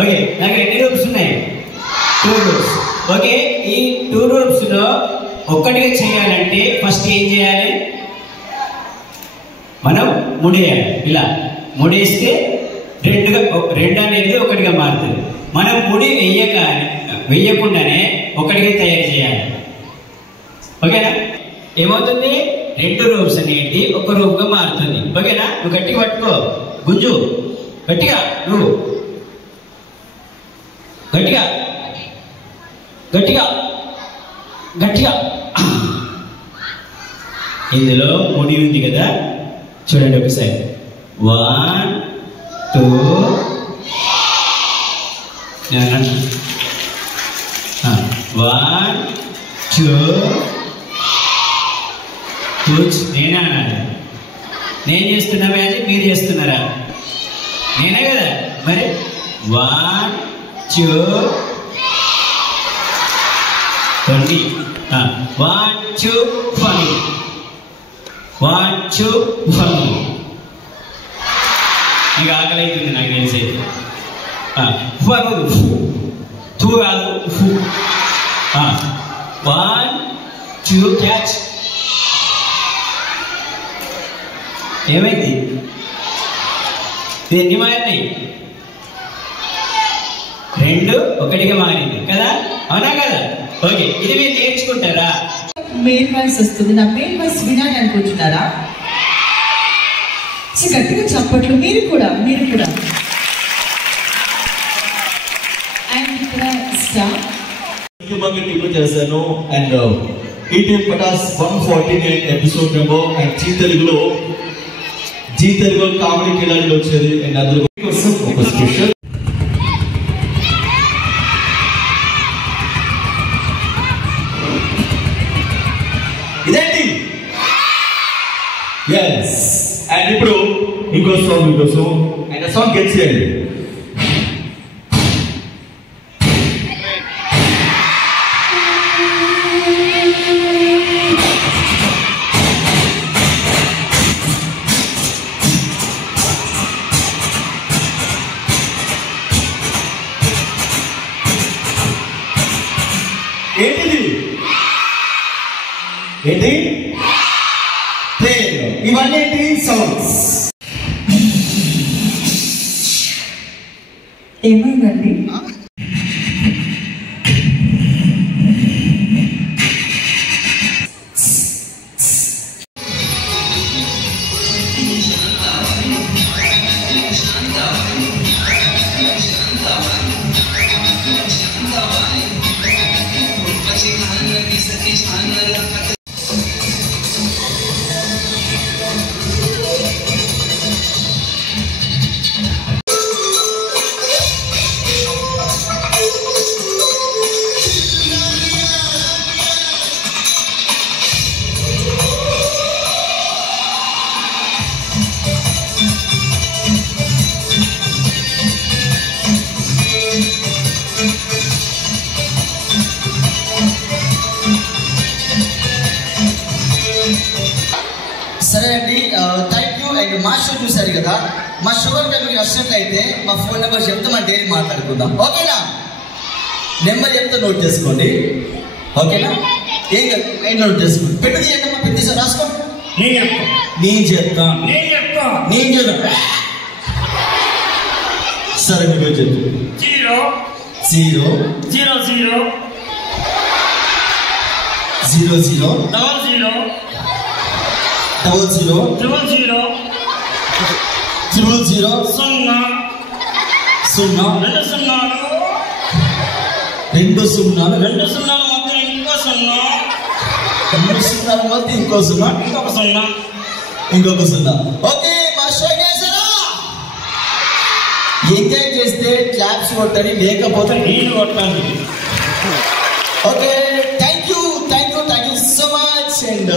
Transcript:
Okay, నాకు ఎన్ని రూప్స్ ఉన్నాయి? 2 రూప్స్. ఓకే, ఈ 2 రూప్స్ లో ఒక్కటిగా చేయాలంటే ఫస్ట్ ఏం చేయాలి? మనం ముడేయాలి. ఇలా ముడేస్తే రెండు అనేది ఒకటిగా మారుతుంది. మనం ముడి వెయ్యకుండానే ఒకటిగా తయారు చేయాలి. ఓకేనా? ఏమవుతుంది? 2 రూప్స్ అనేది ఒక రూప్ గా మారుతుంది. ఓకేనా? నువ్వు గట్టిగా పట్టుకో గుంజు, గట్టిగా, నువ్వు గట్టిగా గట్టిగా గట్టిగా. ఇందులో ముడి ఉంది కదా, చూడండి ఒకసారి. 1 2 1 2 నేనే అనాలి. నేను చేస్తున్నా మ్యాజిక్, మీరు చేస్తున్నారా? నేనే కదా మరి. 1 2 20 1 2 20 1 2 20. ఇంకా ఆకలి అవుతుంది నాకు తెలిసి. 2 కాదు, 1 2 క్యాచ్. ఏమైంది? ఎన్ని మారినాయి? 2 ఒకటిగా మారింది కదా, అవునా కదా? ఓకే, ఇది మీరు నేర్చుకుంటారా? మెయిన్ వాయిస్ వస్తుంది. నా మెయిన్ వాయిస్ వినాలి అనుకుంటున్నారా? గట్టిగా చప్పట్లు. మీరు కూడా అండ్ ఇక్కడ టీమ్ చేశాను. అండ్ ఈ team Patas 149 episode number. And Zee తెలుగులో కామెడీ కిలాడీలు వచ్చేది. అండ్ అందులో ఒక స్పెషల్ ఇదేంటి. ఎస్. అండ్ ఇప్పుడు ఇంకో సాంగ్ మీకోసం. అండ్ ఆ సాంగ్ గెట్ చేయండి. ఏంటి? ఇవన్నీ సౌండ్స్. ఏమైందండి? సరే అండి, థ్యాంక్ యూ. అండ్ మా షో చూశారు కదా, మా షో అంటే మీకు నచ్చినట్లయితే మా ఫోన్ నెంబర్ చెప్తామంటే మాట్లాడుకుందాం. ఓకేనా? నెంబర్ చెప్తే నోట్ చేసుకోండి. ఓకేనా? ఏం నోట్ చేసుకోండి. పెద్ద తీయండి, పెద్ద రాసుకో. నేను చెప్తా. సరే, మీకు చెప్పు. 0 0 0 0 0 0 డబల్ 0 డబల్ 0 ట్రిపుల్ 0 ట్రిపుల్ 0 0 0 2 0 2 0 2 0 మొత్తం ఇంకో 0 2 0 మొత్తం ఇంకో 0 ఇంకొక 0. ఓకే, మా షో చేసారా? ఎంజాయ్ చేస్తే క్లాప్స్ కొట్టండి, లేకపోతే నీళ్ళు కొట్టాలి. Okay, thank you so much. And